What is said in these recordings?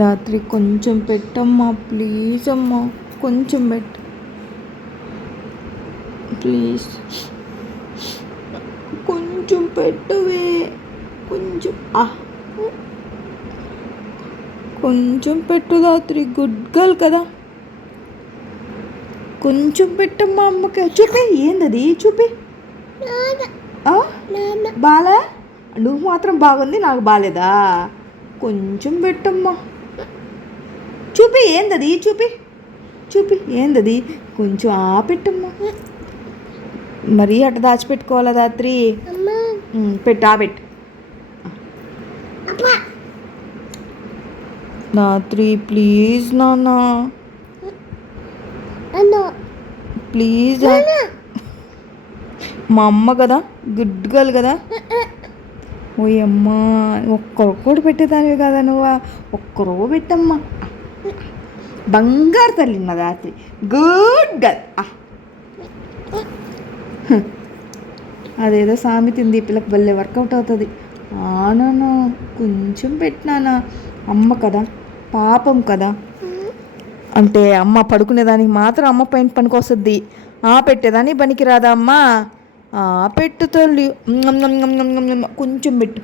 రాత్రి కొంచెం పెట్టమ్మా, ప్లీజ్ అమ్మా, కొంచెం పెట్టు ప్లీజ్, కొంచెం పెట్టవే, కొంచెం కొంచెం పెట్టు రాత్రి, గుడ్ గర్ల్ కదా, కొంచెం పెట్టమ్మా అమ్మకి. చూపి ఏందది, చూపి. బాలా, నువ్వు మాత్రం బాగుంది, నాకు బాగాలేదా? కొంచెం పెట్టమ్మా, చూపి ఏందది, చూపి చూపి ఏందది, కొంచెం పెట్టమ్మా. మరీ అట్ట దాచిపెట్టుకోవాలా రాత్రి? పెట్టు, పెట్టు రాత్రి, ప్లీజ్ నాన్న, ప్లీజ్. మా అమ్మ కదా, గుడ్ గర్ల్ కదా. ఓయ్ అమ్మా, ఒక్కరొక్కడు పెట్టేదానివి కదా నువ్వు, ఒక్కరో పెట్టమ్మా. బంగారు తల్లి నా రాత్రి, గుడ్ గర్ల్. అదేదో సామెత ఉంది, పిల్లకి భలే వర్కౌట్ అవుతుంది. ఆనను కొంచెం పెట్టినానా, అమ్మ కదా, పాపం కదా. అంటే అమ్మ పడుకునేదానికి మాత్రం అమ్మ పైన పనికొస్తుంది, పెట్టేదాన్ని పనికి రాదా అమ్మా? పెట్టు తల్లి, కొంచెం పెట్టు.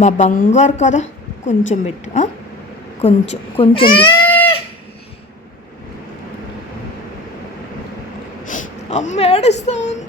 మా బంగారు కదా, కొంచెం పెట్టు, కొంచెం కొంచెం. అమ్మ ఏడుస్తా ఉంది.